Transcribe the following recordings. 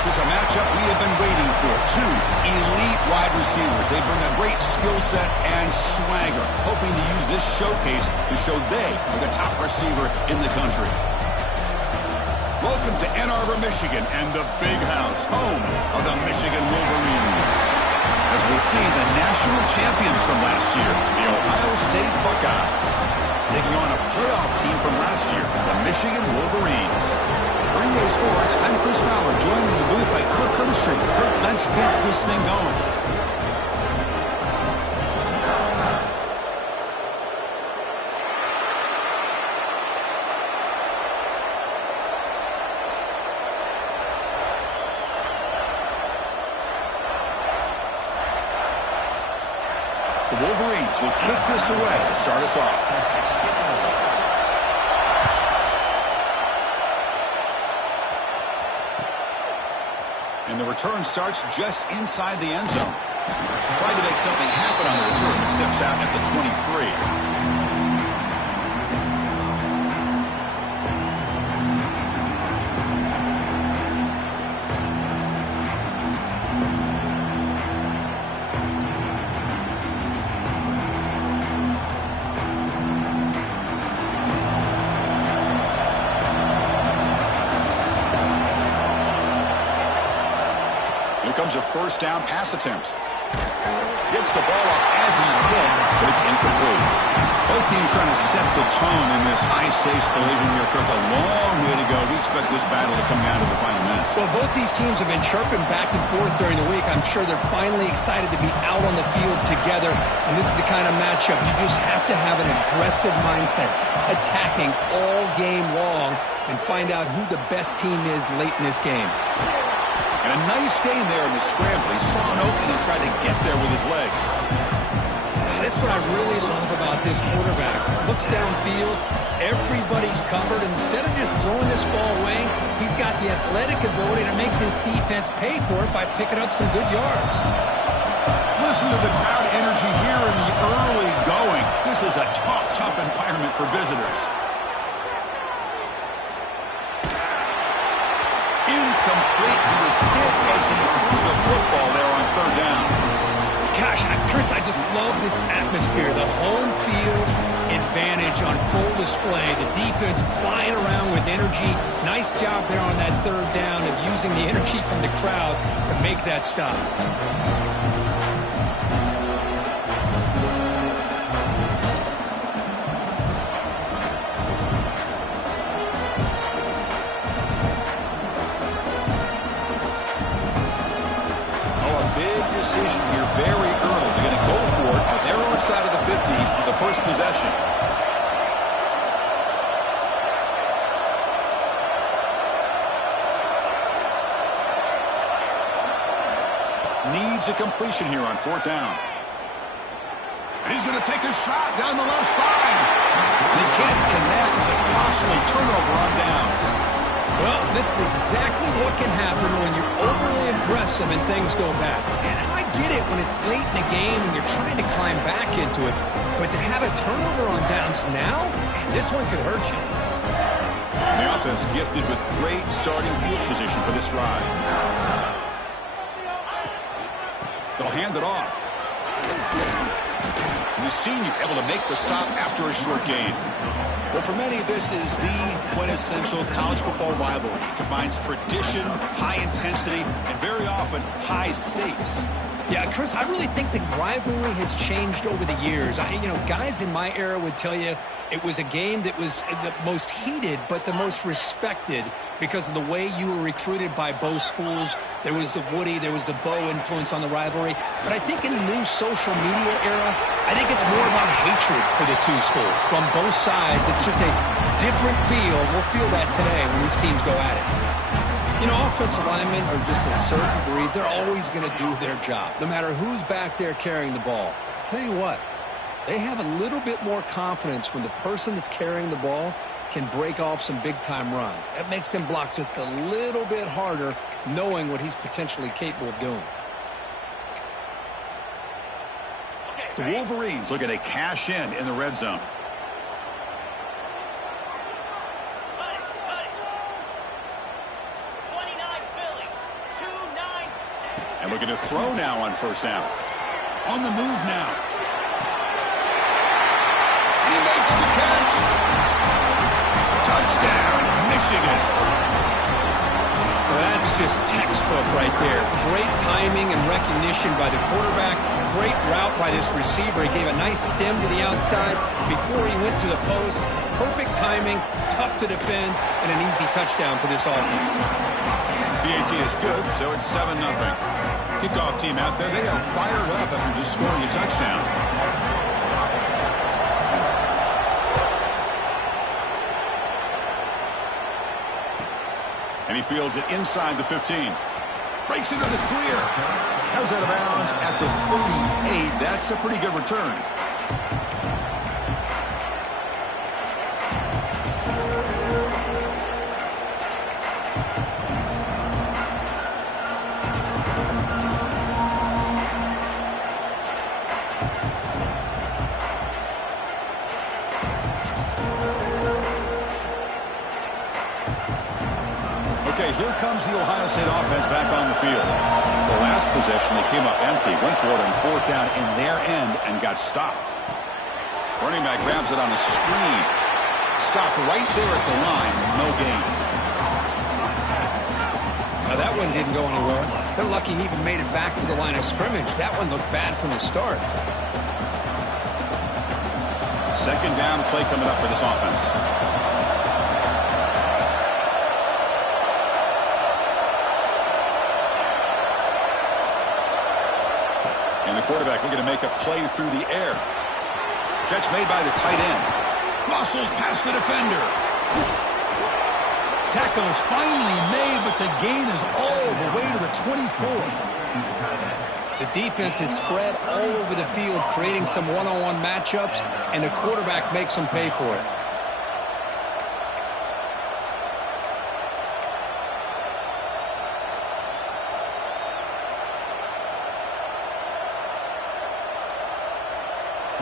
This is a matchup we have been waiting for. Two elite wide receivers. They bring a great skill set and swagger, hoping to use this showcase to show they are the top receiver in the country. Welcome to Ann Arbor, Michigan, and the Big House, home of the Michigan Wolverines. As we'll see, the national champions from last year, the Ohio State Buckeyes, taking on a playoff team from last year, the Michigan Wolverines. For NBA Sports, I'm Chris Fowler, joined in the booth by Kirk Herbstreit. Kirk, let's get this thing going. The Wolverines will kick this away to start us off. And the return starts just inside the end zone. Tried to make something happen on the return, but steps out at the 23. Here comes a first down pass attempt. Gets the ball off as he's hit, but it's incomplete. Both teams trying to set the tone in this high-stakes collision here, Kirk. A long way to go. We expect this battle to come down to the final minutes. Well, both these teams have been chirping back and forth during the week. I'm sure they're finally excited to be out on the field together. And this is the kind of matchup you just have to have an aggressive mindset, attacking all game long, and find out who the best team is late in this game. And a nice gain there in the scramble. He saw an opening and tried to get there with his legs. That's what I really love about this quarterback. Looks downfield, everybody's covered. Instead of just throwing this ball away, he's got the athletic ability to make this defense pay for it by picking up some good yards. Listen to the crowd energy here in the early going. This is a tough environment for visitors. Incomplete. He was hit as he threw the football there on third down. Gosh, Chris, I just love this atmosphere. The home field advantage on full display. The defense flying around with energy. Nice job there on that third down of using the energy from the crowd to make that stop. Decision here very early. They're going to go for it on their own side of the 50 for the first possession. Needs a completion here on fourth down. And he's going to take a shot down the left side. And he can't connect. It's a costly turnover on downs. Well, this is exactly what can happen when you're overly aggressive and things go bad. And I get it when it's late in the game and you're trying to climb back into it. But to have a turnover on downs now, man, this one could hurt you. And the offense gifted with great starting field position for this drive. They'll hand it off. And the senior able to make the stop after a short gain. Well, for many, this is the quintessential college football rivalry. It combines tradition, high intensity, and very often high stakes. Yeah, Chris, I really think the rivalry has changed over the years. Guys in my era would tell you it was a game that was the most heated but the most respected because of the way you were recruited by both schools. There was the Woody, there was the Bo influence on the rivalry. But I think in the new social media era, I think it's more about hatred for the two schools. From both sides, it's just a different feel. We'll feel that today when these teams go at it. Offensive linemen are just a certain breed. They're always going to do their job, no matter who's back there carrying the ball. I'll tell you what, they have a little bit more confidence when the person that's carrying the ball can break off some big-time runs. That makes them block just a little bit harder, knowing what he's potentially capable of doing. The Wolverines looking to cash in the red zone. Looking to throw now on first down. On the move now. He makes the catch. Touchdown, Michigan. Well, that's just textbook right there. Great timing and recognition by the quarterback. Great route by this receiver. He gave a nice stem to the outside before he went to the post. Perfect timing, tough to defend, and an easy touchdown for this offense. PAT is good, so it's 7-0. Kickoff team out there, they are fired up after just scoring a touchdown. And he fields it inside the 15. Breaks into the clear. How's out of bounds at the 38. That's a pretty good return. Okay, here comes the Ohio State offense back on the field. The last possession, they came up empty, went for it on fourth down in their end and got stopped. Running back grabs it on a screen. Stopped right there at the line, no gain. Now that one didn't go anywhere. They're lucky he even made it back to the line of scrimmage. That one looked bad from the start. Second down play coming up for this offense. And the quarterback looking to make a play through the air. Catch made by the tight end. Muscles past the defender. Tackle is finally made, but the gain is all the way to the 24. The defense is spread all over the field, creating some one-on-one matchups, and the quarterback makes them pay for it.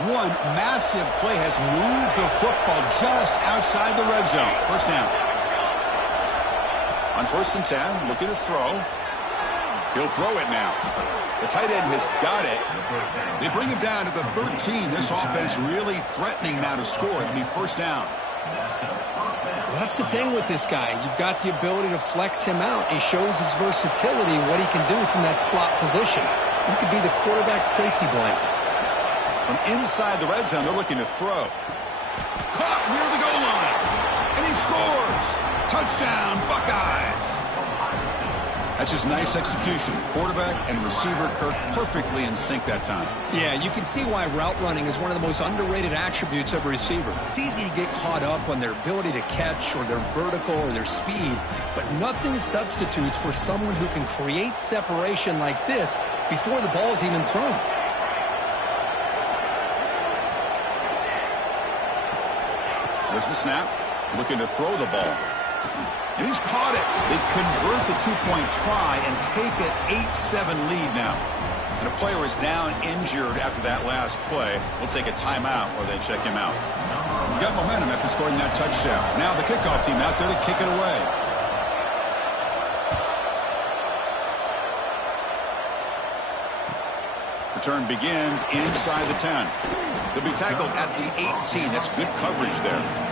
One massive play has moved the football just outside the red zone. First down. On 1st and 10, looking to throw. He'll throw it now. The tight end has got it. They bring him down to the 13. This offense really threatening now to score. It'll be first down. Well, that's the thing with this guy. You've got the ability to flex him out. He shows his versatility and what he can do from that slot position. He could be the quarterback safety blanket. From inside the red zone, they're looking to throw. Caught near the goal line. And he scores. Touchdown, Buckeyes. That's just nice execution. Quarterback and receiver Kirk perfectly in sync that time. Yeah, you can see why route running is one of the most underrated attributes of a receiver. It's easy to get caught up on their ability to catch or their vertical or their speed, but nothing substitutes for someone who can create separation like this before the ball's even thrown. There's the snap. Looking to throw the ball. And he's caught it. They convert the two-point try and take an 8-7 lead now. And a player is down injured after that last play. We'll take a timeout or they check him out. We got momentum after scoring that touchdown. Now the kickoff team out there to kick it away. Return begins inside the 10. He'll be tackled at the 18. That's good coverage there.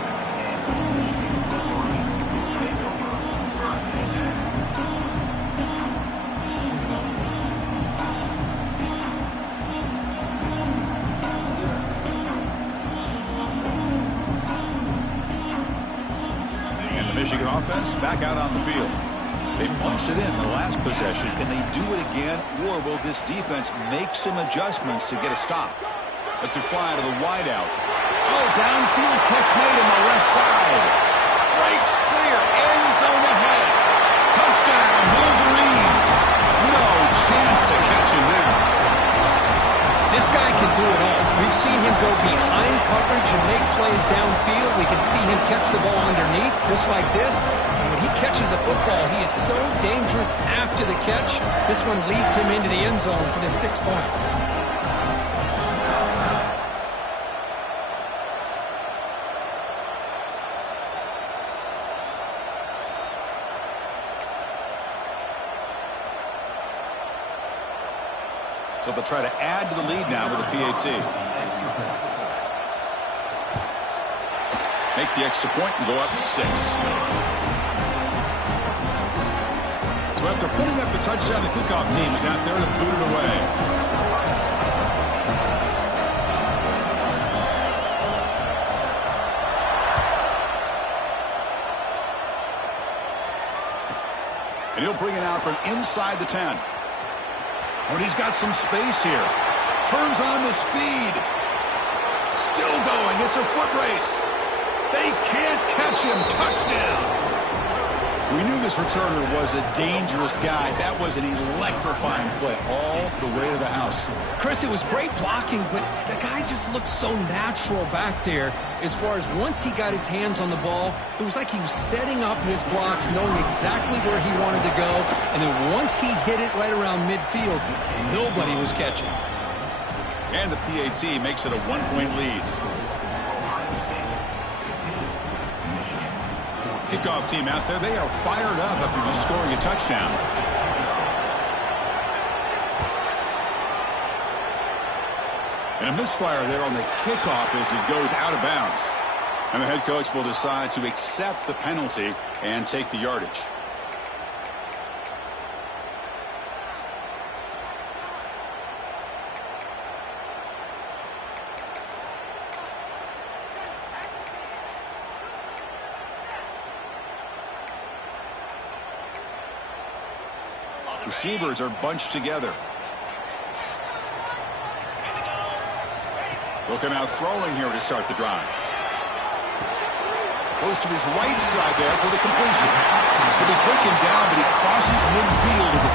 And the Michigan offense back out on the field. They punched it in the last possession. Can they do it again, or will this defense make some adjustments to get a stop? Let's fly to the wideout. Oh, downfield catch made on the left side. Breaks clear, end zone ahead. Touchdown, Wolverines. No chance to catch him there. This guy can do it all. We've seen him go behind coverage and make plays downfield. We can see him catch the ball underneath, just like this. And when he catches a football, he is so dangerous after the catch. This one leads him into the end zone for the 6 points. So they'll try to add to the lead now with a PAT. Make the extra point and go up 6. So after putting up a touchdown, the kickoff team is out there to boot it away. And he'll bring it out from inside the 10. When he's got some space here. Turns on the speed. Still going. It's a foot race. They can't catch him. Touchdown. We knew this returner was a dangerous guy. That was an electrifying play all the way to the house. Chris, it was great blocking, but the guy just looked so natural back there as far as once he got his hands on the ball, it was like he was setting up his blocks, knowing exactly where he wanted to go, and then once he hit it right around midfield, nobody was catching. And the PAT makes it a 1-point lead. Kickoff team out there, they are fired up after just scoring a touchdown. And a misfire there on the kickoff as it goes out of bounds. And the head coach will decide to accept the penalty and take the yardage. Receivers are bunched together. They'll come out throwing here to start the drive. Goes to his right side there for the completion. He'll be taken down, but he crosses midfield at the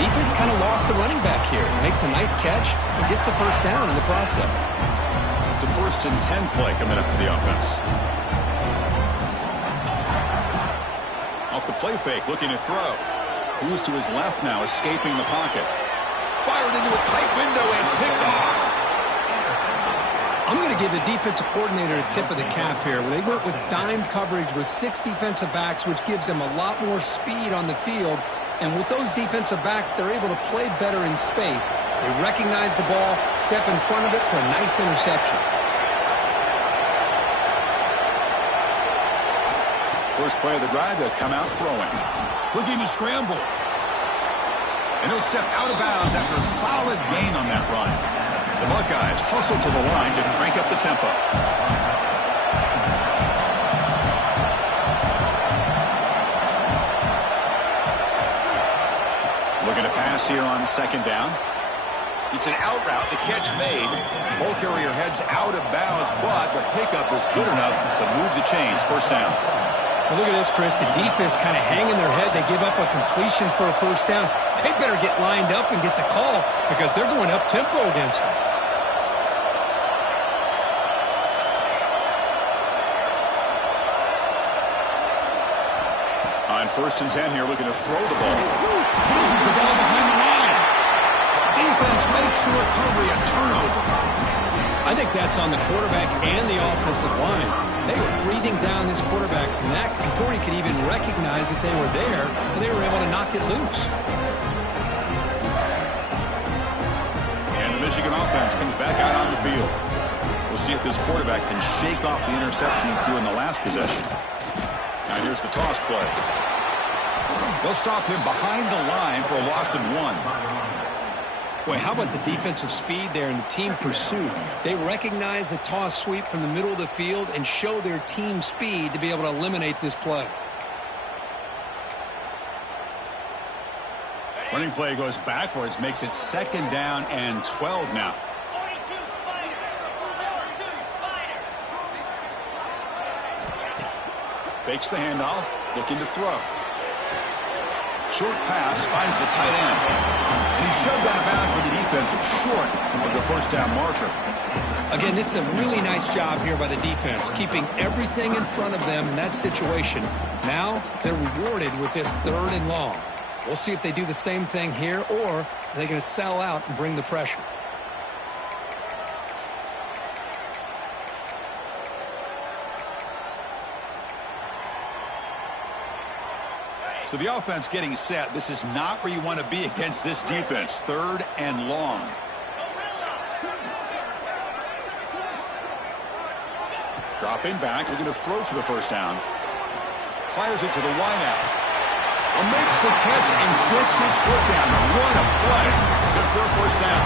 48. Defense kind of lost the running back here. Makes a nice catch and gets the first down in the process. It's a 1st and 10 play coming up for the offense. Off the play fake, looking to throw. Who's to his left now, escaping the pocket. Fired into a tight window and picked off. I'm going to give the defensive coordinator a tip of the cap here. They went with dime coverage with 6 defensive backs, which gives them a lot more speed on the field. And with those defensive backs, they're able to play better in space. They recognize the ball, step in front of it for a nice interception. First play of the drive, they'll come out throwing. Looking to scramble. And he'll step out of bounds after a solid gain on that run. The Buckeyes hustle to the line to crank up the tempo. Looking to pass here on 2nd down. It's an out route, the catch made. Ball carrier heads out of bounds, but the pickup is good enough to move the chains. First down. Well, look at this, Chris. The defense kind of hanging their head. They give up a completion for a first down. They better get lined up and get the call because they're going up-tempo against them. On 1st and 10 here, looking to throw the ball. Loses the ball behind the line. Defense makes the recovery, a turnover. I think that's on the quarterback and the offensive line. They were breathing down this quarterback's neck before he could even recognize that they were there, and they were able to knock it loose. And the Michigan offense comes back out on the field. We'll see if this quarterback can shake off the interception he threw in the last possession. Now here's the toss play. They'll stop him behind the line for a loss of 1. Boy, how about the defensive speed there and the team pursuit? They recognize the toss sweep from the middle of the field and show their team speed to be able to eliminate this play. Running play goes backwards, makes it 2nd down and 12 now. Fakes the handoff, looking to throw. Short pass, finds the tight end. And he's shoved out of bounds for the defense, short of the first down marker. Again, this is a really nice job here by the defense, keeping everything in front of them in that situation. Now they're rewarded with this 3rd and long. We'll see if they do the same thing here, or are they going to sell out and bring the pressure? So the offense getting set. This is not where you want to be against this defense. 3rd and long. Dropping back, looking to throw for the first down. Fires it to the wideout. Makes the catch and gets his foot down. What a play. Good for a first down.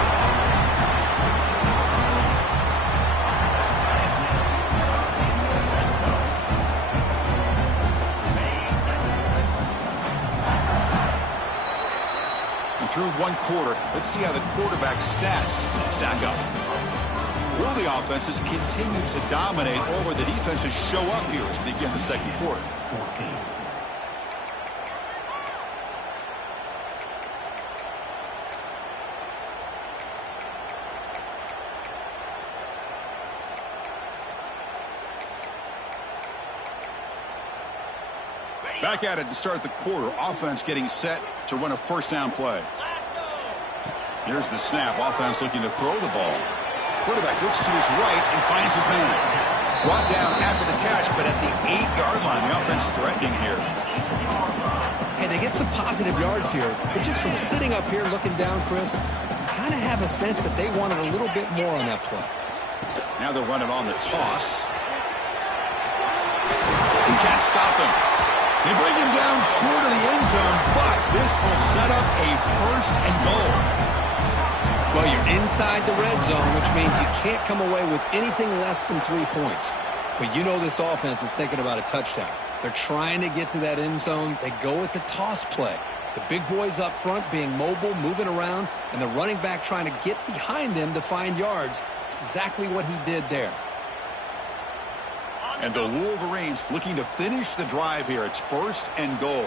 And through 1 quarter, let's see how the quarterback's stats stack up. Will the offenses continue to dominate, or will the defenses show up here as we begin the 2nd quarter? Back at it to start the quarter. Offense getting set to run a first down play. Here's the snap. Offense looking to throw the ball. Quarterback looks to his right and finds his man. Brought down after the catch, but at the 8-yard line. The offense threatening here. Hey, they get some positive yards here, but just from sitting up here looking down, Chris, you kind of have a sense that they wanted a little bit more on that play. Now they're running on the toss. You can't stop him. They bring him down short of the end zone, but this will set up a 1st and goal. Well, you're inside the red zone, which means you can't come away with anything less than 3 points. But you know this offense is thinking about a touchdown. They're trying to get to that end zone. They go with the toss play. The big boys up front being mobile, moving around, and the running back trying to get behind them to find yards. It's exactly what he did there. And the Wolverines looking to finish the drive here. It's 1st and goal.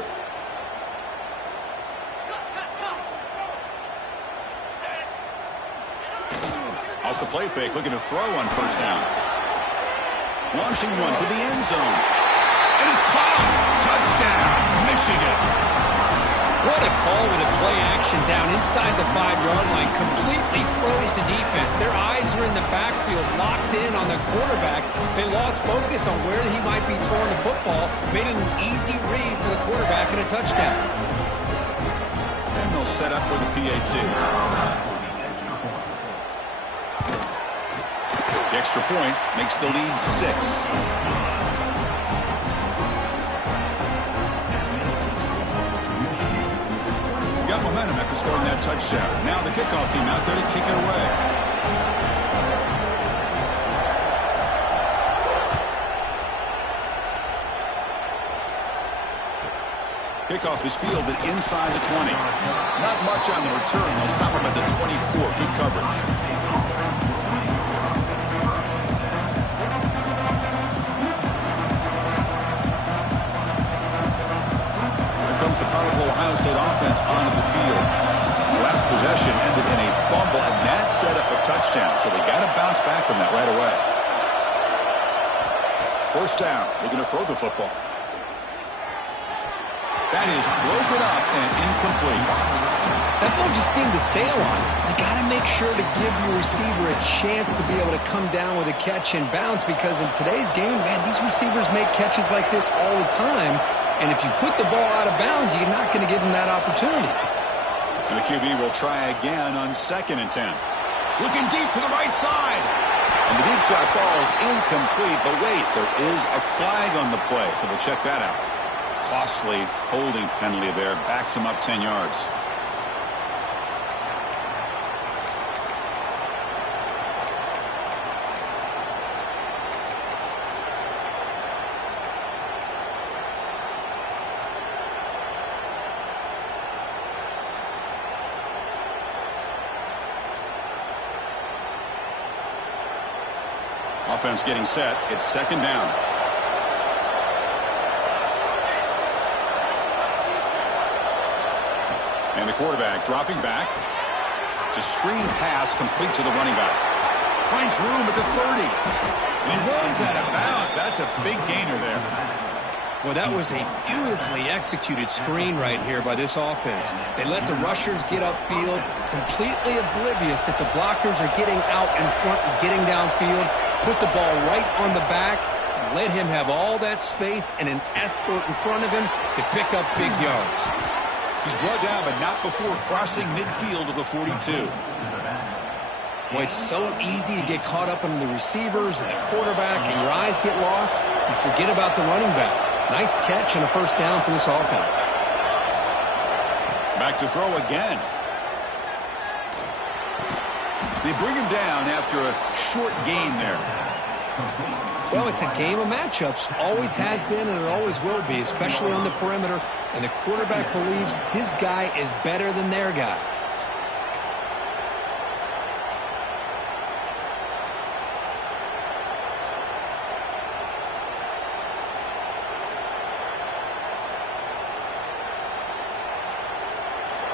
Off the play fake, looking to throw on first down. Launching one to the end zone. And it's caught. Touchdown, Michigan. What a call with a play action down inside the 5-yard line. Completely throws the defense. Their eyes are in the backfield, locked in on the quarterback. They lost focus on where he might be throwing the football. Made it an easy read for the quarterback and a touchdown. And they'll set up for the PAT. The extra point makes the lead 6. Got momentum after scoring that touchdown. Now the kickoff team out there to kick it away. Kickoff is fielded inside the 20. Not much on the return. They'll stop him at the 24. Good coverage. Comes the powerful Ohio State offense onto the field. The last possession ended in a fumble, and that set up a touchdown. So they got to bounce back from that right away. First down. Looking to throw the football. That is broken up and incomplete. That ball just seemed to sail on it. You got to make sure to give your receiver a chance to be able to come down with a catch and bounce, because in today's game, man, these receivers make catches like this all the time. And if you put the ball out of bounds, you're not going to give them that opportunity. And the QB will try again on 2nd and 10. Looking deep to the right side. And the deep shot falls incomplete. But wait, there is a flag on the play, so we'll check that out. Costly holding penalty there. Backs him up 10 yards. Offense getting set. It's 2nd down. And the quarterback dropping back. It's a screen pass complete to the running back. Finds room at the 30. And he runs out of bounds. That's a big gainer there. Well, that was a beautifully executed screen right here by this offense. They let the rushers get upfield, completely oblivious that the blockers are getting out in front and getting downfield. Put the ball right on the back, let him have all that space and an escort in front of him to pick up big yards. He's brought down, but not before crossing midfield of the 42. Well, it's so easy to get caught up in the receivers and the quarterback, and your eyes get lost. You forget about the running back. Nice catch and a first down for this offense. Back to throw again. They bring him down after a short gain there. Well, it's a game of matchups. Always has been, and it always will be, especially on the perimeter. And the quarterback believes his guy is better than their guy.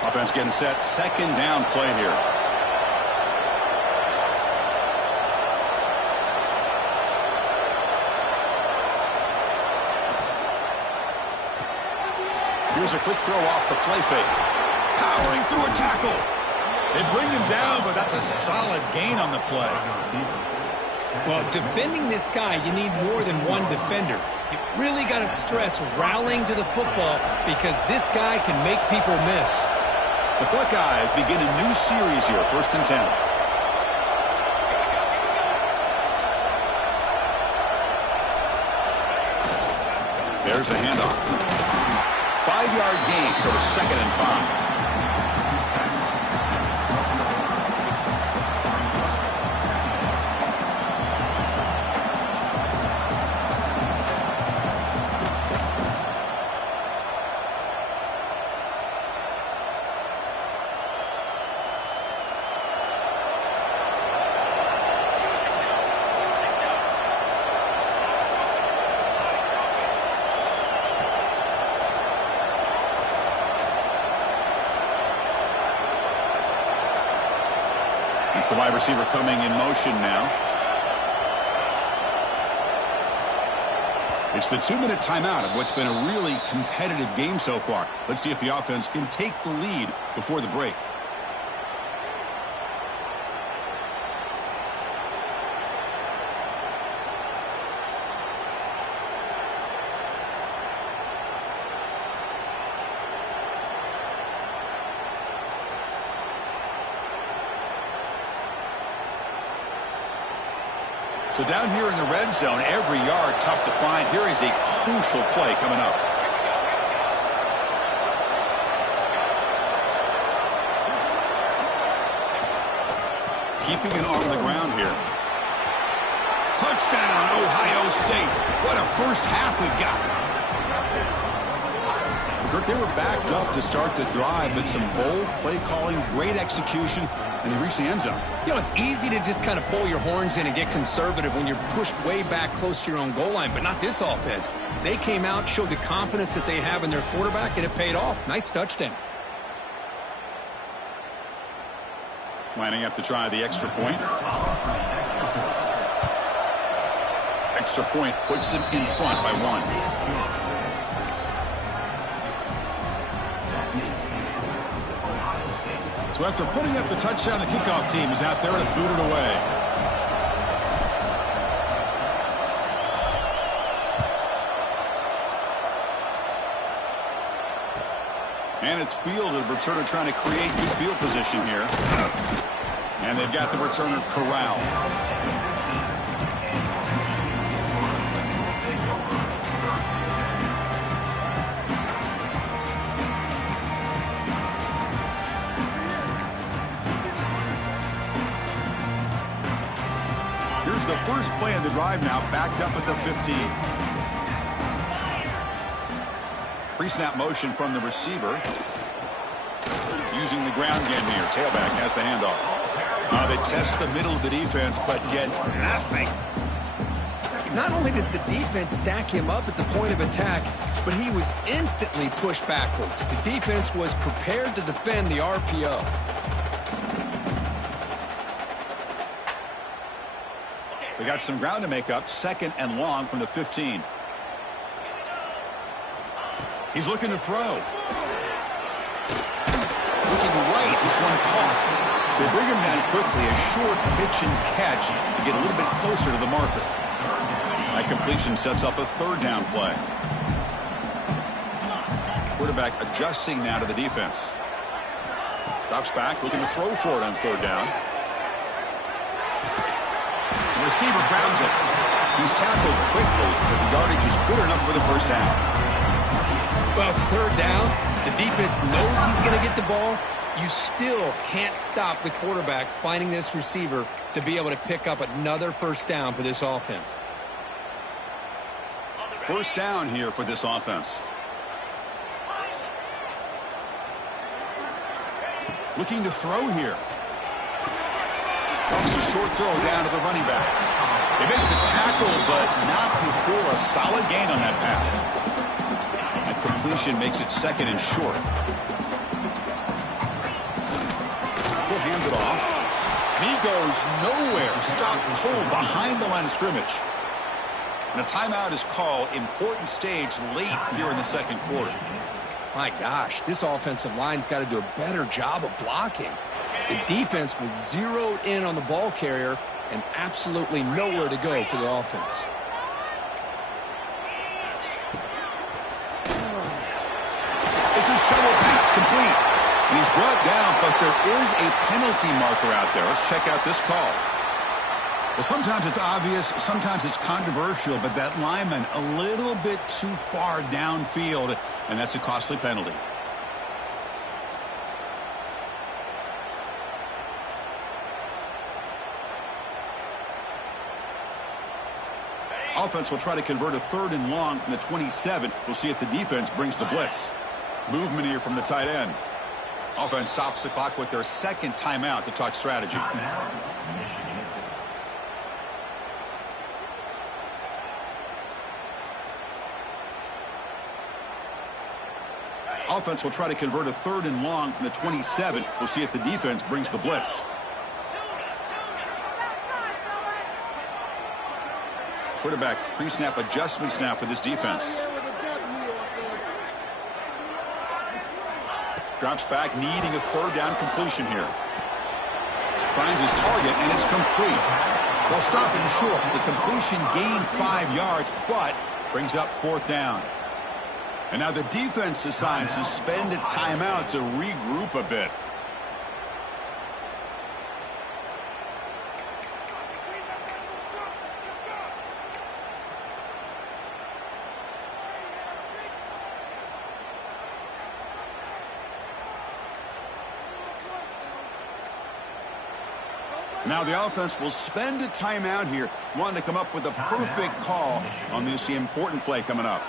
Offense getting set. Second down play here. Here's a quick throw off the play fake. Powering through a tackle. They bring him down, but that's a solid gain on the play. Well, defending this guy, you need more than one defender. You really got to stress rallying to the football because this guy can make people miss. The Buckeyes begin a new series here, 1st and 10. There's the handoff. 5-yard gain, so it's 2nd and 5. It's the wide receiver coming in motion now. It's the 2-minute timeout of what's been a really competitive game so far. Let's see if the offense can take the lead before the break. So down here in the red zone, every yard tough to find. Here is a crucial play coming up. Keeping it on the ground here. Touchdown, Ohio State. What a first half we've got. Kirk, they were backed up to start the drive, but some bold play calling, great execution, and they reached the end zone. You know, it's easy to just kind of pull your horns in and get conservative when you're pushed way back close to your own goal line, but not this offense. They came out, showed the confidence that they have in their quarterback, and it paid off. Nice touchdown. Lining up to try the extra point. Extra point puts them in front by 1. So after putting up the touchdown, the kickoff team is out there to boot it away. And it's fielded. Returner trying to create good field position here. And they've got the returner corralled. Here's the first play of the drive now, backed up at the 15. Pre-snap motion from the receiver. Using the ground game here. Tailback has the handoff. They test the middle of the defense, but get nothing. Not only does the defense stack him up at the point of attack, but he was instantly pushed backwards. The defense was prepared to defend the RPO. We got some ground to make up. 2nd and long from the 15. He's looking to throw. Looking right. This one caught. They bring him down quickly. A short pitch and catch to get a little bit closer to the marker. That completion sets up a third down play. Quarterback adjusting now to the defense. Drops back, looking to throw for it on third down. The receiver grabs it. He's tackled quickly, but the yardage is good enough for the first down. Well, it's third down. The defense knows he's going to get the ball. You still can't stop the quarterback finding this receiver to be able to pick up another first down for this offense. First down here for this offense. Looking to throw here. Dumps a short throw down to the running back. They make the tackle, but not before a solid gain on that pass. That completion makes it second and short. He'll hand it off. And he goes nowhere. Stopped cold behind the line of scrimmage. And a timeout is called. Important stage late here in the second quarter. My gosh, this offensive line's got to do a better job of blocking. The defense was zeroed in on the ball carrier and absolutely nowhere to go for the offense. It's a shovel pass complete. He's brought down, but there is a penalty marker out there. Let's check out this call. Well, sometimes it's obvious, sometimes it's controversial, but that lineman a little bit too far downfield, and that's a costly penalty. Offense will try to convert a third and long from the 27. We'll see if the defense brings the blitz. Movement here from the tight end. Offense stops the clock with their second timeout to talk strategy. Offense will try to convert a third and long from the 27. We'll see if the defense brings the blitz. Quarterback pre-snap adjustments now for this defense. Drops back, needing a third down completion here. Finds his target, and it's complete. They'll stop him short. The completion gained 5 yards, but brings up fourth down. And now the defense decides to spend a timeout to regroup a bit. Now the offense will spend a timeout here, wanting to come up with a perfect call on this important play coming up.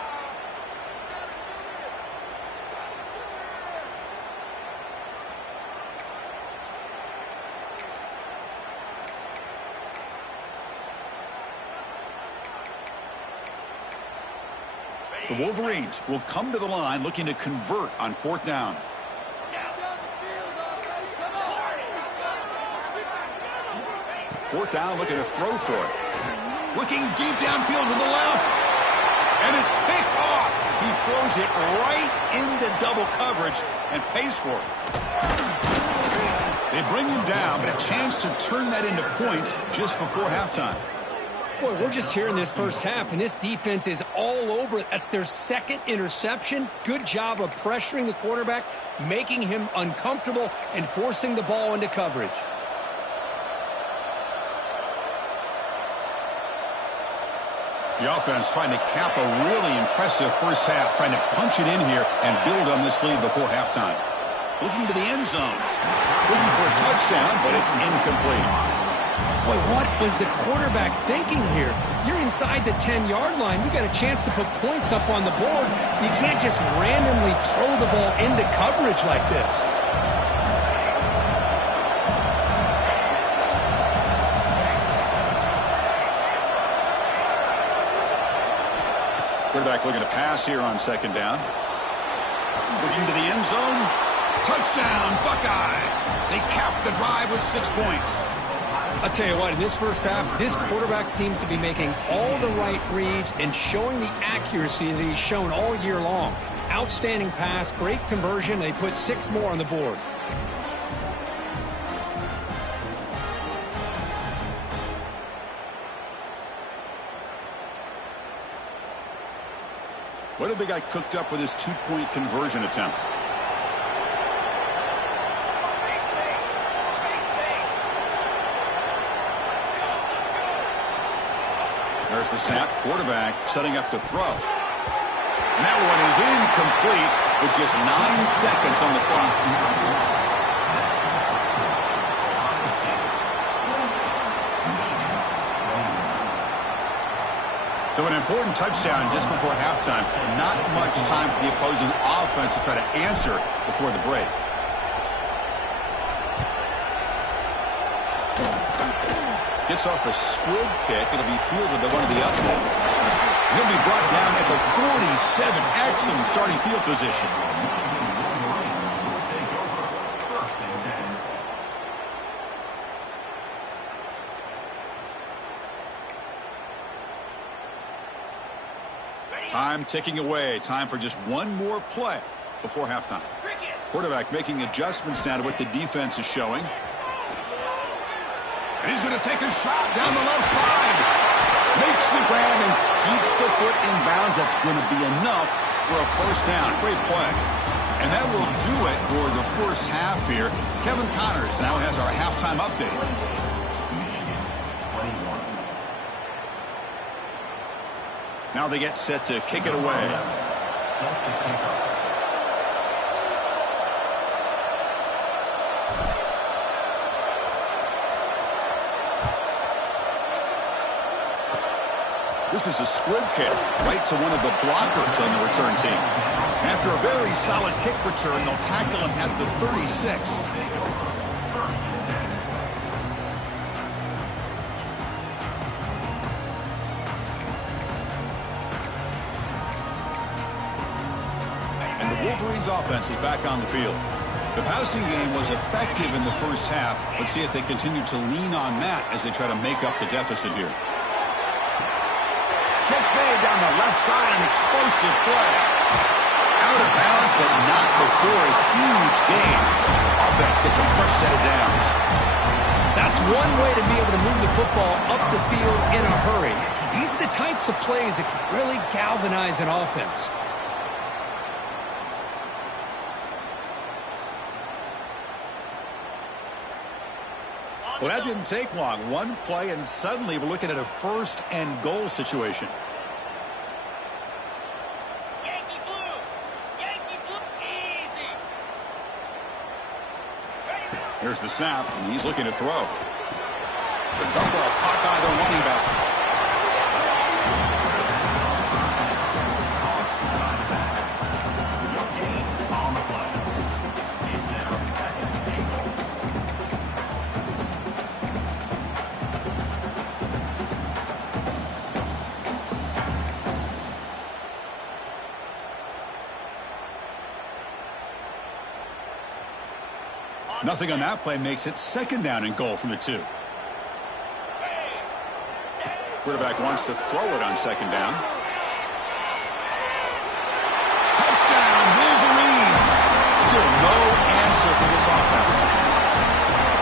The Wolverines will come to the line looking to convert on fourth down. Fourth down, looking to throw for it. Looking deep downfield to the left. And it's picked off. He throws it right into double coverage and pays for it. They bring him down, but a chance to turn that into points just before halftime. Boy, we're just here in this first half, and this defense is all over it. That's their second interception. Good job of pressuring the quarterback, making him uncomfortable, and forcing the ball into coverage. The offense trying to cap a really impressive first half, trying to punch it in here and build on this lead before halftime. Looking to the end zone. Looking for a touchdown, but it's incomplete. Boy, what was the quarterback thinking here? You're inside the 10-yard line. You got a chance to put points up on the board. You can't just randomly throw the ball into coverage like this. Quarterback looking to pass here on second down. Looking to the end zone. Touchdown, Buckeyes. They cap the drive with 6 points. I'll tell you what, in this first half, this quarterback seems to be making all the right reads and showing the accuracy that he's shown all year long. Outstanding pass, great conversion. They put 6 more on the board. What have they got cooked up for this two-point conversion attempt? There's the snap. Quarterback setting up to throw. And that one is incomplete with just 9 seconds on the clock. So an important touchdown just before halftime. Not much time for the opposing offense to try to answer before the break. Gets off a squib kick. It'll be fielded by one of the updates. He'll be brought down at the 47. Excellent starting field position. Time ticking away. Time for just one more play before halftime. Quarterback making adjustments now to what the defense is showing. And he's going to take a shot down the left side. Makes the grab and keeps the foot in bounds. That's going to be enough for a first down. Great play. And that will do it for the first half here. Kevin Connors now has our halftime update. Now they get set to kick it away. This is a squib kick right to one of the blockers on the return team. After a very solid kick return, they'll tackle him at the 36. Wolverines offense is back on the field. The passing game was effective in the first half. Let's see if they continue to lean on that as they try to make up the deficit here. Catch made down the left side, an explosive play. Out of bounds, but not before a huge gain. Offense gets a fresh set of downs. That's one way to be able to move the football up the field in a hurry. These are the types of plays that can really galvanize an offense. Well, that didn't take long. One play, and suddenly we're looking at a first and goal situation. Yankee blue, easy. Here's the snap, and he's looking to throw. The dump off caught by the running back. Nothing on that play makes it second down and goal from the 2. Quarterback wants to throw it on second down. Touchdown, Wolverines! Still no answer for this offense.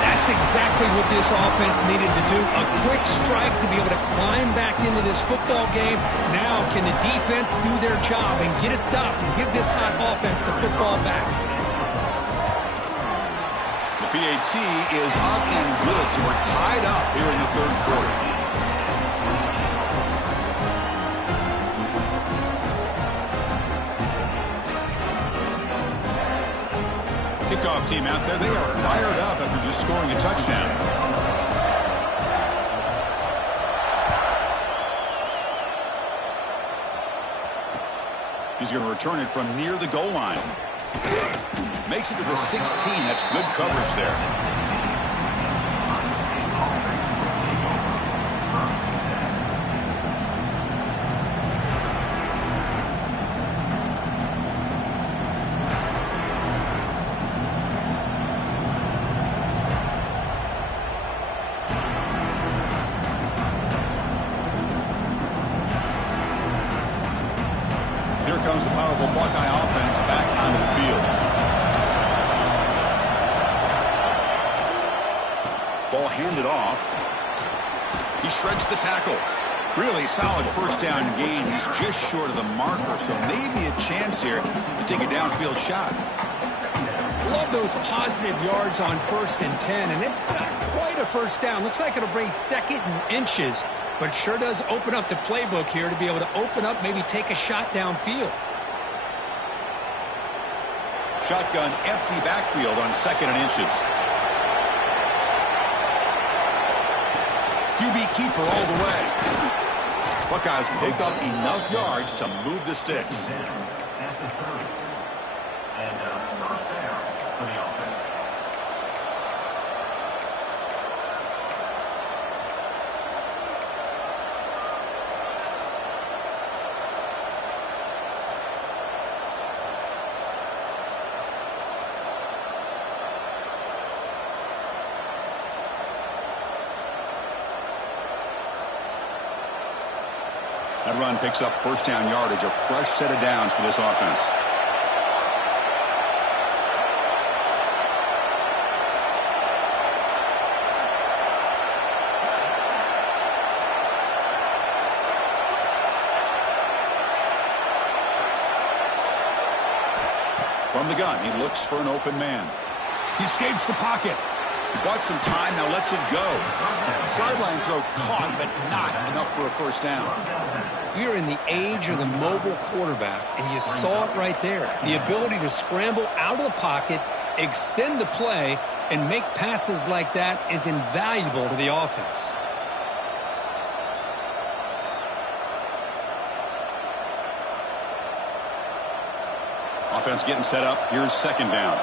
That's exactly what this offense needed to do. A quick strike to be able to climb back into this football game. Now can the defense do their job and get a stop and give this hot offense the football back? PAT is up and good, so we're tied up here in the third quarter. Kickoff team out there, they are fired up after just scoring a touchdown. He's going to return it from near the goal line. Makes it to the 16. That's good coverage there. Here comes the powerful Buckeye offense back onto the field. Ball handed off. He shreds the tackle. Really solid first down gain. He's just short of the marker, so maybe a chance here to take a downfield shot. Love those positive yards on 1st and 10, and it's not quite a first down. Looks like it'll bring 2nd and inches, but sure does open up the playbook here to be able to open up, maybe take a shot downfield. Shotgun empty backfield on 2nd and inches. QB keeper all the way. Buckeyes pick up enough yards to move the sticks. That run picks up first down yardage, a fresh set of downs for this offense. From the gun, he looks for an open man. He escapes the pocket. He bought some time, now lets it go. Sideline throw caught, but not enough for a first down. We're in the age of the mobile quarterback, and you saw it right there. The ability to scramble out of the pocket, extend the play, and make passes like that is invaluable to the offense. Offense getting set up. Here's 2nd down.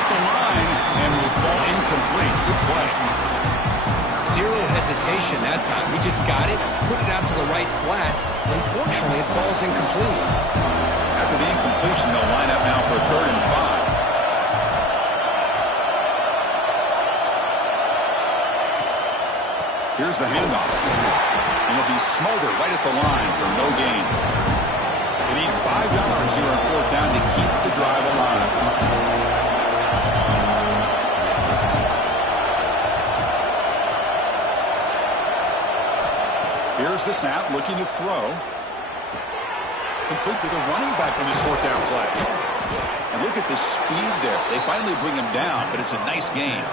The line and will fall incomplete. Good play. Zero hesitation that time. He just got it, put it out to the right flat. Unfortunately, it falls incomplete. After the incompletion, they'll line up now for 3rd and 5. Here's the handoff. And he'll be smothered right at the line for no gain. They need 5 yards here on 4th down to keep the drive alive. Here's the snap, looking to throw. Complete to the running back on this 4th down play. And look at the speed there. They finally bring him down, but it's a nice gain.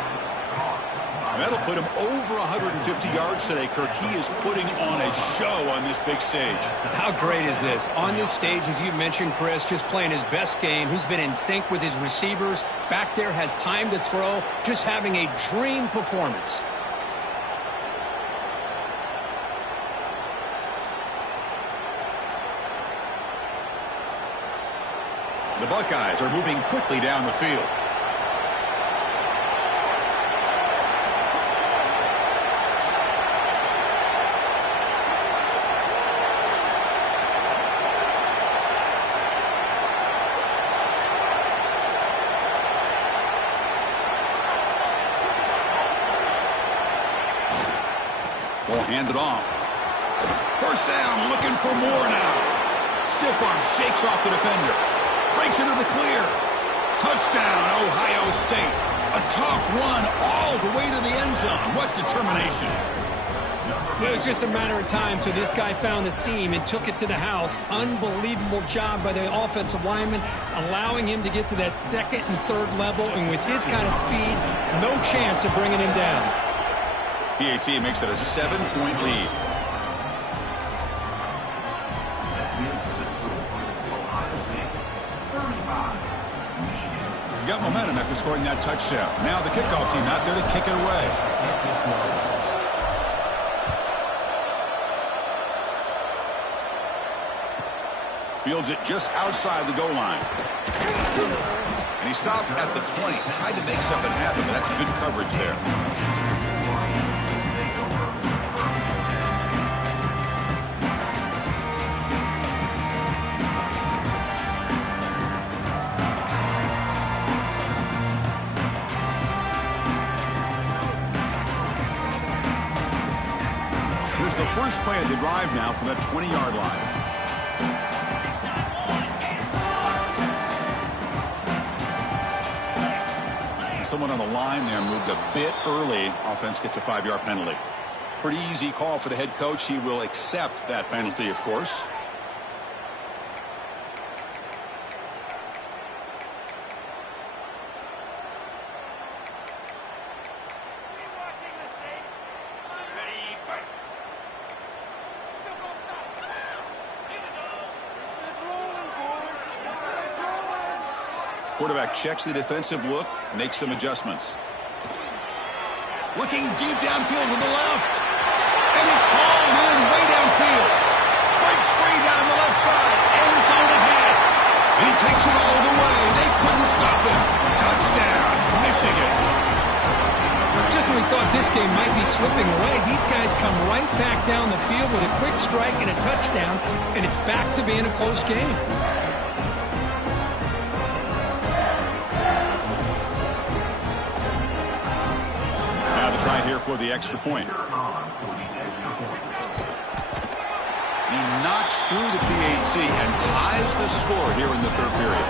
And that'll put him over 150 yards today, Kirk. He is putting on a show on this big stage. How great is this? On this stage, as you mentioned, Chris, just playing his best game. He's been in sync with his receivers. Back there, has time to throw. Just having a dream performance. The Buckeyes are moving quickly down the field. Will hand it off. First down, looking for more now. Stiff arm shakes off the defender. Breaks into the clear. Touchdown, Ohio State. A tough one all the way to the end zone. What determination. It was just a matter of time till this guy found the seam and took it to the house. Unbelievable job by the offensive lineman, allowing him to get to that 2nd and 3rd level. And with his kind of speed, no chance of bringing him down. PAT makes it a 7-point lead. Got momentum after scoring that touchdown. Now the kickoff team out there to kick it away. Fields it just outside the goal line. And he stopped at the 20. Tried to make something happen, but that's good coverage there. The first play of the drive now from that 20-yard line. someone on the line there moved a bit early. Offense gets a 5-yard penalty. Pretty easy call for the head coach. He will accept that penalty, of course. Quarterback checks the defensive look, makes some adjustments. Looking deep downfield to the left. And it's hauled in way downfield. Breaks free down the left side. End zone ahead. He takes it all the way. They couldn't stop him. Touchdown, Michigan. Just when we thought this game might be slipping away, these guys come right back down the field with a quick strike and a touchdown, and it's back to being a close game. Try here for the extra point. He knocks through the PAT and ties the score here in the third period.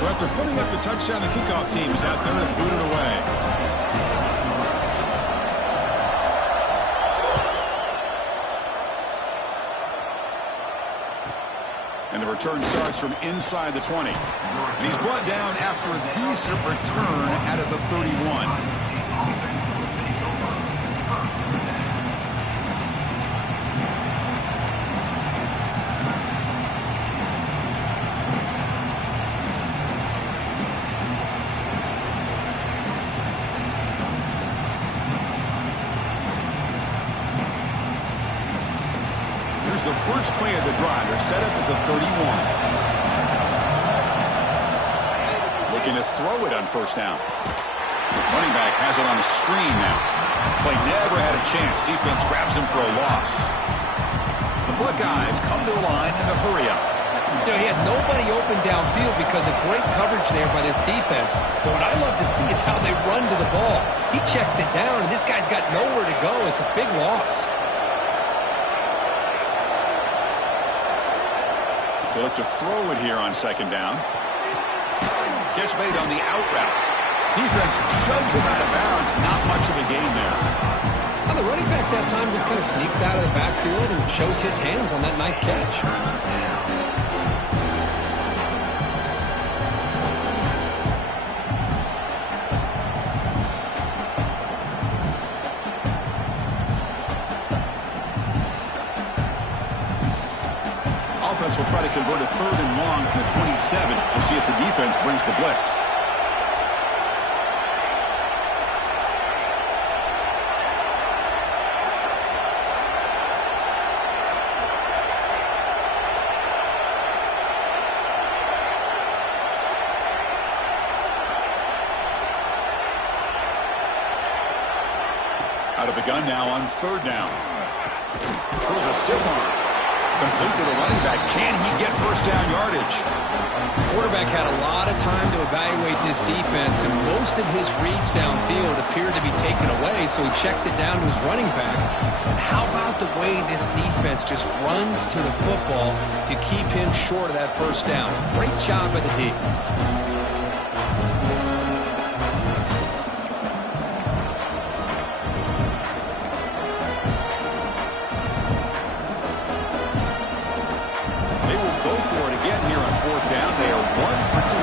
So after putting up the touchdown, the kickoff team is out there to boot it away. And the return starts from inside the 20. And he's brought down after a decent return out of the 31. Here's the first play of the drive. They're set up at the 31. Looking to throw it on first down. The running back has it on a screen now. Play never had a chance. Defense grabs him for a loss. The Buckeyes come to the line in a hurry up. You know, he had nobody open downfield because of great coverage there by this defense. But what I love to see is how they run to the ball. He checks it down, and this guy's got nowhere to go. It's a big loss. They look to throw it here on second down. Catch made on the out route. Defense shoves him out of bounds. Not much of a gain there. Well, the running back that time just kind of sneaks out of the backfield and shows his hands on that nice catch. Offense will try to convert a third and long from the 27. We'll see if the defense brings the blitz. Out of the gun now on third down. Throws a stiff arm. Complete to the running back. Can he get first down yardage? Quarterback had a lot of time to evaluate this defense, and most of his reads downfield appeared to be taken away, so he checks it down to his running back. And how about the way this defense just runs to the football to keep him short of that first down? Great job by the D.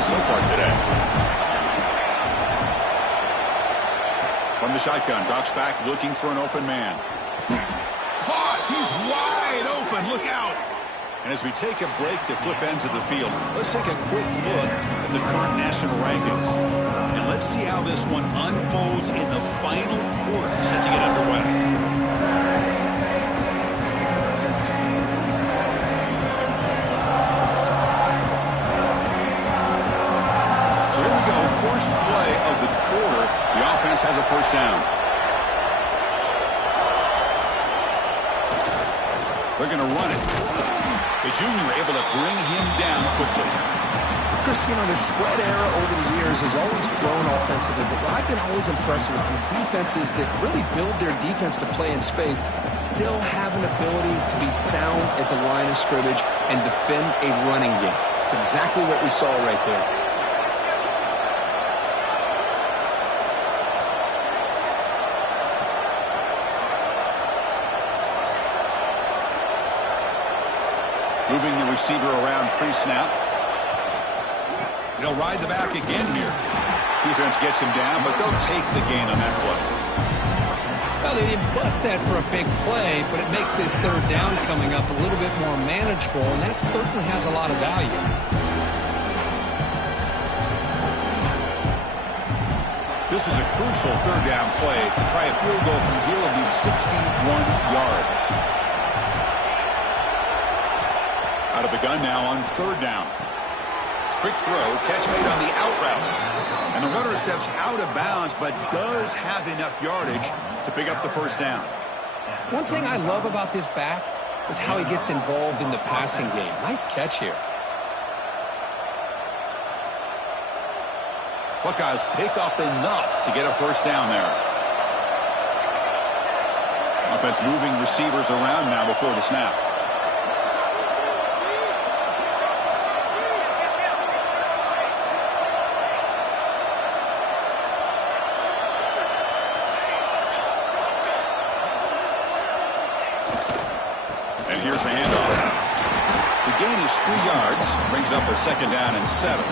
So far today. From the shotgun, drops back looking for an open man. Caught! He's wide open. Look out! And as we take a break to flip ends of the field, let's take a quick look at the current national rankings. And let's see how this one unfolds in the final quarter set to get underway. First play of the quarter, the offense has a first down. They're going to run it. The junior able to bring him down quickly. Chris, you know, the spread era over the years has always grown offensively, but what I've been always impressed with the defenses that really build their defense to play in space still have an ability to be sound at the line of scrimmage and defend a running game. It's exactly what we saw right there. Moving the receiver around pre-snap. They'll ride the back again here. Defense gets him down, but they'll take the gain on that play. Well, they didn't bust that for a big play, but it makes this third down coming up a little bit more manageable, and that certainly has a lot of value. This is a crucial third down play. To try a field goal from here will be 61 yards. Out of the gun now on third down. Quick throw, catch made on the out route. And the runner steps out of bounds, but does have enough yardage to pick up the first down. One thing I love about this back is how he gets involved in the passing game. Nice catch here. Buckeyes pick up enough to get a first down there. Offense moving receivers around now before the snap. And here's the handoff. The gain is 3 yards, brings up a second down and 7.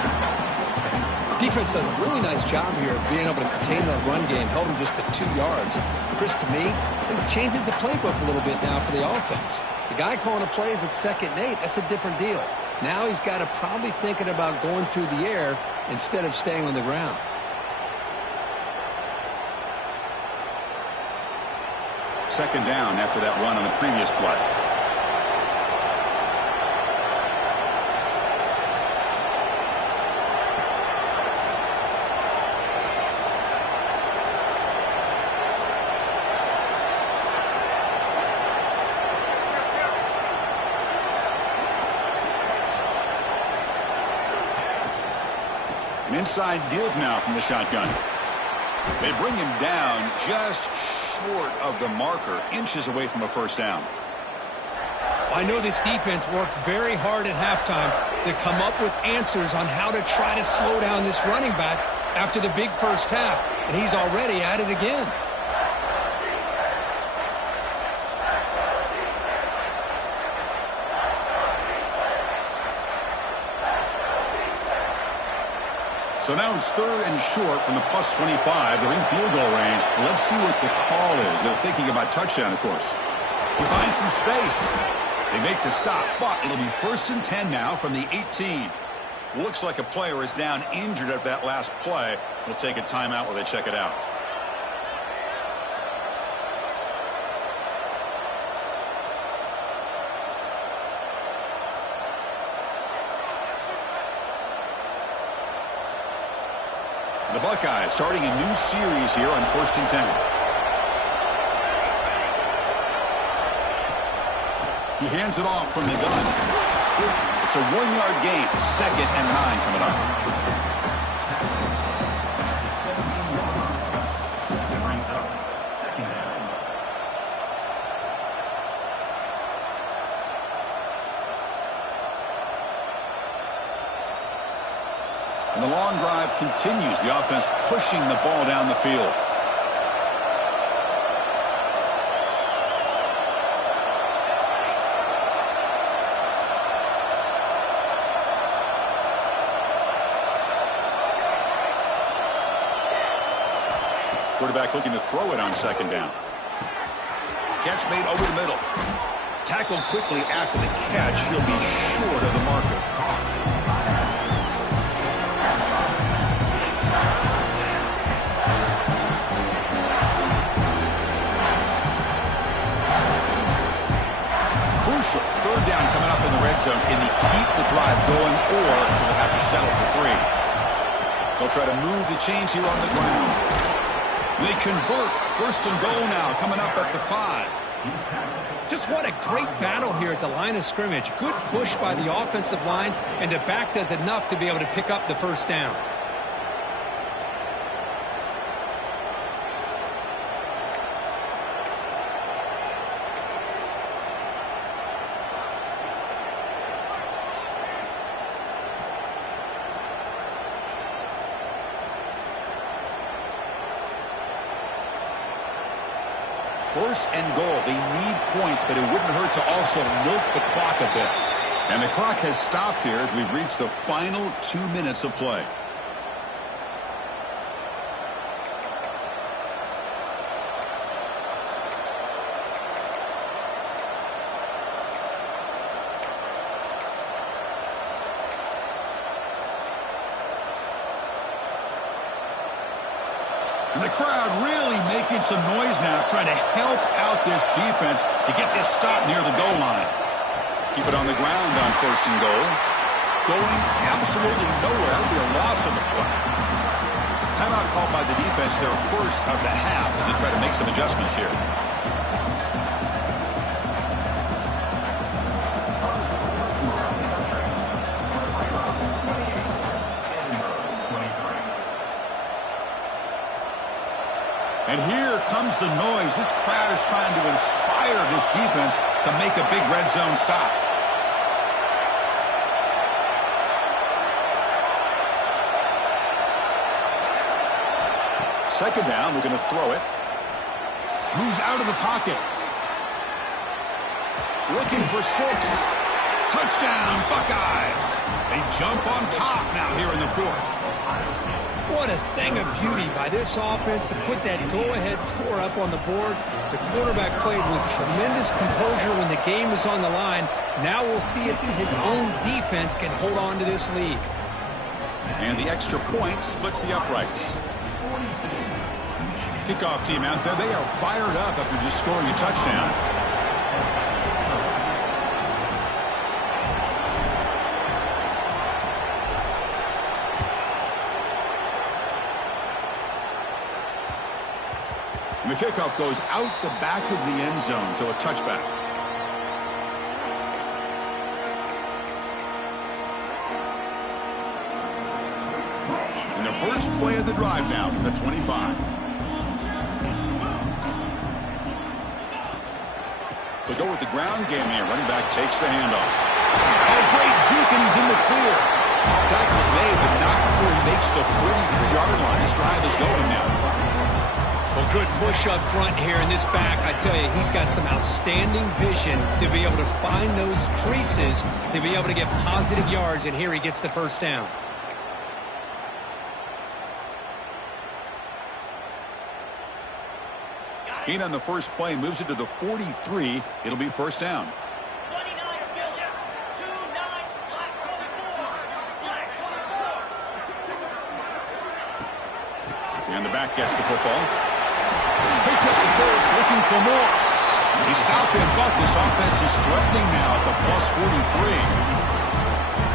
Defense does a really nice job here of being able to contain that run game, held him just at 2 yards. Chris, to me, this changes the playbook a little bit now for the offense. The guy calling the plays at 2nd and 8, that's a different deal. Now he's got to probably thinking about going through the air instead of staying on the ground. Second down after that run on the previous play. An inside deal now from the shotgun. They bring him down just short of the marker, inches away from a first down. I know this defense worked very hard at halftime to come up with answers on how to try to slow down this running back after the big first half, and he's already at it again. So now it's third and short from the plus 25. They're in field goal range. Let's see what the call is. They're thinking about touchdown, of course. He finds some space. They make the stop, but it'll be 1st and 10 now from the 18. Looks like a player is down injured at that last play. We'll take a timeout while they check it out. The Buckeyes starting a new series here on 1st and 10. He hands it off from the gun. It's a 1-yard gain. 2nd and 9 coming up. And the long drive continues. The offense pushing the ball down the field. Quarterback looking to throw it on 2nd down. Catch made over the middle. Tackled quickly after the catch. He'll be short of the marker. Crucial. 3rd down coming up in the red zone. Can they keep the drive going, or will they have to settle for 3? They'll try to move the chains here on the ground. They convert. 1st and goal now coming up at the 5. Just what a great battle here at the line of scrimmage. Good push by the offensive line, and the back does enough to be able to pick up the first down. First and goal. They need points, but it wouldn't hurt to also milk the clock a bit. And the clock has stopped here as we've reached the final 2 minutes of play. And the crowd really making some noise now, trying to help out this defense to get this stop near the goal line. Keep it on the ground on 1st and goal. Going absolutely nowhere. It'll be a loss on the play. Timeout called by the defense, their first of the half, as they try to make some adjustments here. And here comes the noise. This crowd is trying to inspire this defense to make a big red zone stop. Second down, we're going to throw it. Moves out of the pocket. Looking for 6. Touchdown, Buckeyes. They jump on top now here in the 4th. What a thing of beauty by this offense to put that go-ahead score up on the board. The quarterback played with tremendous composure when the game was on the line. Now we'll see if his own defense can hold on to this lead. And the extra point splits the uprights. Kickoff team out there. They are fired up after just scoring a touchdown. And the kickoff goes out the back of the end zone, so a touchback. And the first play of the drive now for the 25. They go with the ground game here. Running back takes the handoff. Oh, great juke, and he's in the clear. Tackle's made, but not before he makes the 43-yard line. This drive is going now. Well, good push up front here in this back. I tell you, he's got some outstanding vision to be able to find those creases, to be able to get positive yards, and here he gets the first down. Gain on the first play, moves it to the 43. It'll be first down. 29 Bills, 2-9, black 24, black 24. And the back gets the football. Picks up the first, looking for more. He stopped it, but this offense is threatening now at the plus 43.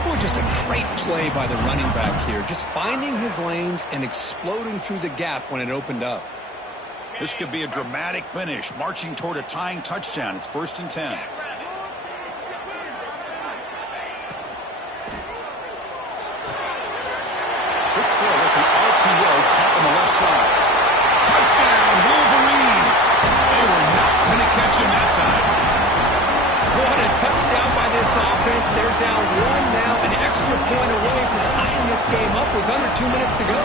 Well, just a great play by the running back here. Just finding his lanes and exploding through the gap when it opened up. This could be a dramatic finish, marching toward a tying touchdown. It's 1st and 10. Quick throw, that's an RPO caught on the left side. Touchdown, Wolverines! They were not going to catch him that time. What a touchdown by this offense. They're down 1 now, an extra point away from tying this game up with under 2 minutes to go.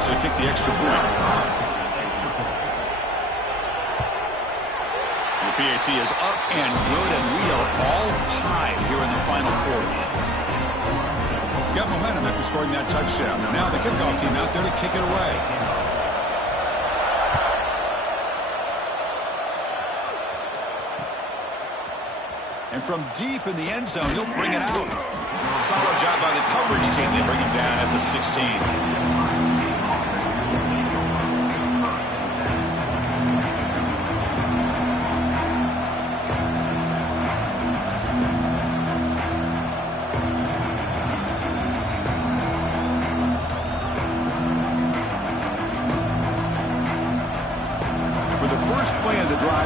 To kick the extra point. The PAT is up and good, and we are all tied here in the final quarter. Got momentum after scoring that touchdown. Now the kickoff team out there to kick it away. And from deep in the end zone, he'll bring it out. Solid job by the coverage team. They bring him down at the 16.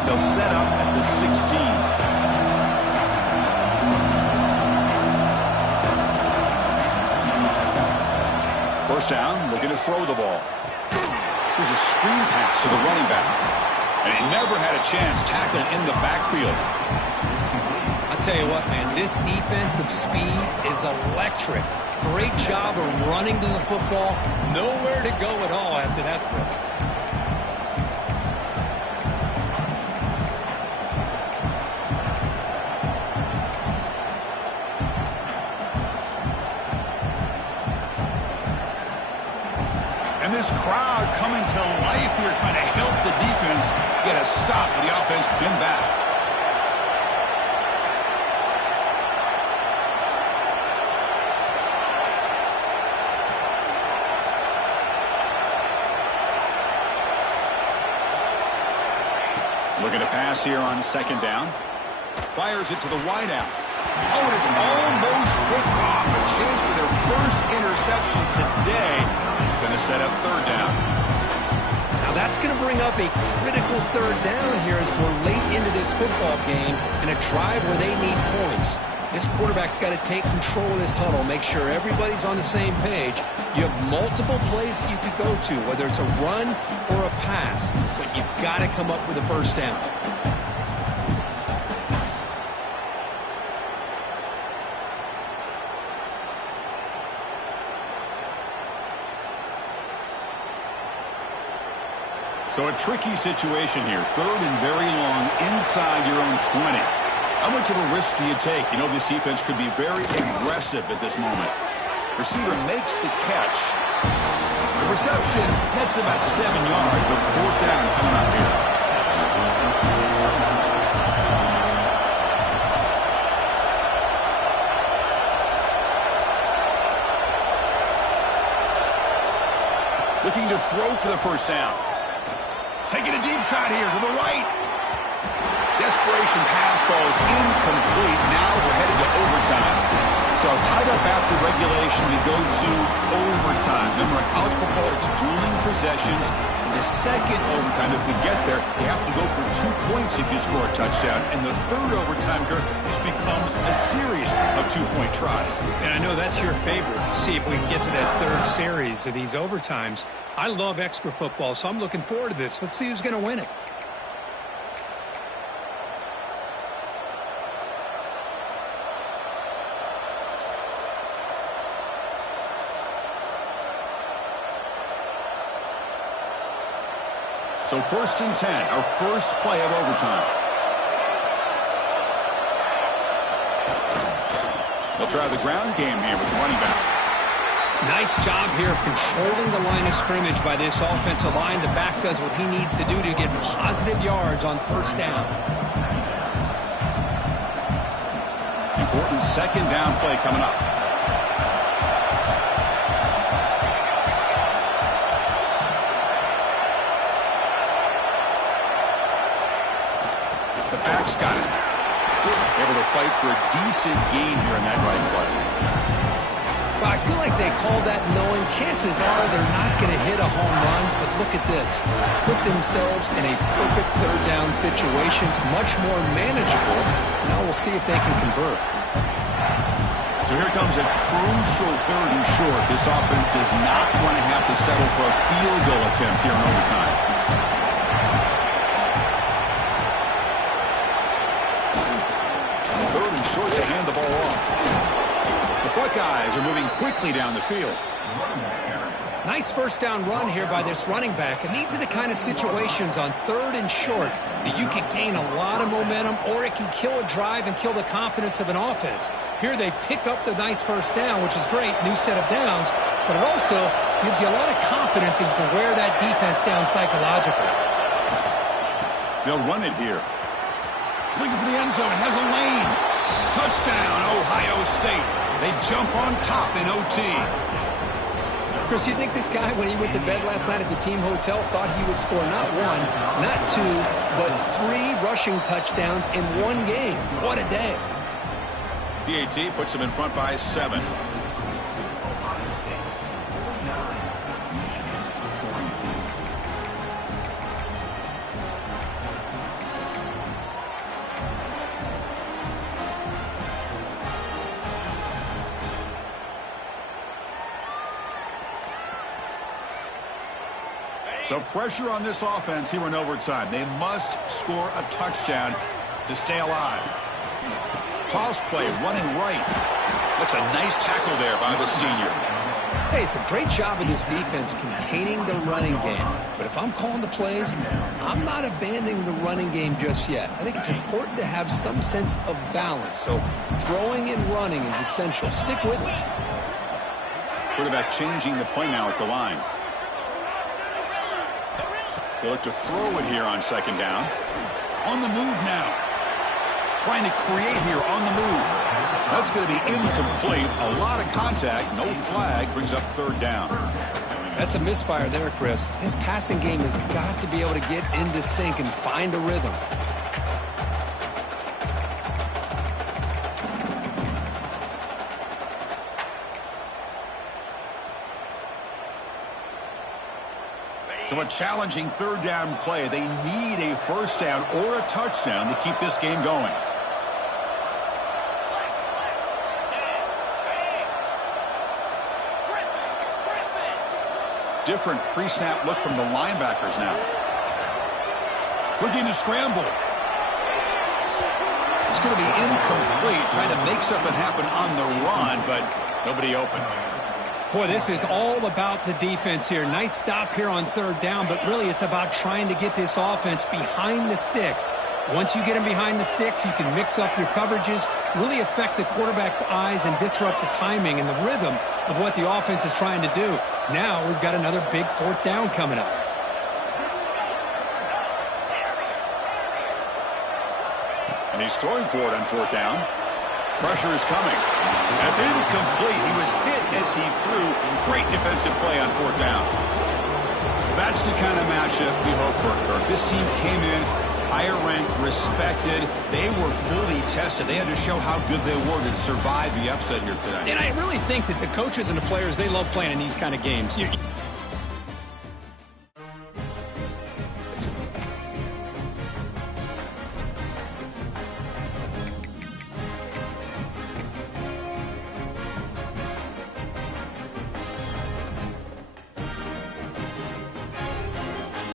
They'll set up at the 16. First down, looking to throw the ball. Here's a screen pass to the running back. And he never had a chance tackled in the backfield. I'll tell you what, man, this defensive speed is electric. Great job of running to the football. Nowhere to go at all after that throw. And this crowd coming to life here, trying to help the defense get a stop with the offense pinned back. Looking to pass here on second down. Fires it to the wideout. Oh, and it's almost picked off. A chance for their first interception today. Going to set up third down. Now that's going to bring up a critical third down here as we're late into this football game in a drive where they need points. This quarterback's got to take control of this huddle, make sure everybody's on the same page. You have multiple plays that you could go to, whether it's a run or a pass, but you've got to come up with a first down. So a tricky situation here. Third and very long inside your own 20. How much of a risk do you take? You know this defense could be very aggressive at this moment. Receiver makes the catch. The reception nets about 7 yards, but fourth down coming up here. Looking to throw for the first down. Taking a deep shot here to the right. Desperation pass falls incomplete. Now we're headed to overtime. So tied up after regulation, we go to overtime. Remember, in college football, it's dueling possessions. In the second overtime, if we get there, you have to go for 2 points if you score a touchdown. And the third overtime, Kirk, this becomes a series of 2-point tries. And I know that's your favorite. See if we can get to that third series of these overtimes. I love extra football, so I'm looking forward to this. Let's see who's going to win it. So first and 10, our first play of overtime. They'll try the ground game here with the running back. Nice job here of controlling the line of scrimmage by this offensive line. The back does what he needs to do to get positive yards on first down. Important second down play coming up. The back's got it. Able to fight for a decent gain here in that right play. Well, I feel like they called that knowing chances are they're not going to hit a home run, but look at this. Put themselves in a perfect third down situation. It's much more manageable. Now we'll see if they can convert. So here comes a crucial third and short. This offense does not want to have to settle for a field goal attempt here in overtime. Third and short to hand the ball off. The Buckeyes are moving quickly down the field. Nice first down run here by this running back. And these are the kind of situations on third and short that you can gain a lot of momentum, or it can kill a drive and kill the confidence of an offense. Here they pick up the nice first down, which is great, new set of downs, but it also gives you a lot of confidence that you can wear that defense down psychologically. They'll run it here. Looking for the end zone, has a lane. Touchdown, Ohio State. They jump on top in OT. Chris, you think this guy, when he went to bed last night at the team hotel, thought he would score not one, not two, but 3 rushing touchdowns in one game? What a day. PAT puts them in front by 7. So pressure on this offense here in overtime. They must score a touchdown to stay alive. toss play, running right. That's a nice tackle there by the senior. Hey, it's a great job of this defense containing the running game. But if I'm calling the plays, I'm not abandoning the running game just yet. I think it's important to have some sense of balance. So throwing and running is essential. Stick with it. Quarterback changing the play now at the line. They look to throw it here on second down. On the move now. Trying to create here on the move. That's going to be incomplete. A lot of contact. No flag. Brings up third down. That's a misfire there, Chris. This passing game has got to be able to get into sync and find a rhythm. So a challenging third down play. They need a first down or a touchdown to keep this game going. Different pre-snap look from the linebackers now. Looking to scramble. It's going to be incomplete. Trying to make something happen on the run, but nobody open. Boy, this is all about the defense here. Nice stop here on third down, but really it's about trying to get this offense behind the sticks. Once you get them behind the sticks, you can mix up your coverages, really affect the quarterback's eyes and disrupt the timing and the rhythm of what the offense is trying to do. Now we've got another big fourth down coming up. And he's throwing for it on fourth down. Pressure is coming. That's incomplete. He was hit as he threw. Great defensive play on fourth down. That's the kind of matchup we hope for, Kirk. This team came in higher ranked, respected. They were fully tested. They had to show how good they were to survive the upset here today. And I really think that the coaches and the players, they love playing in these kind of games.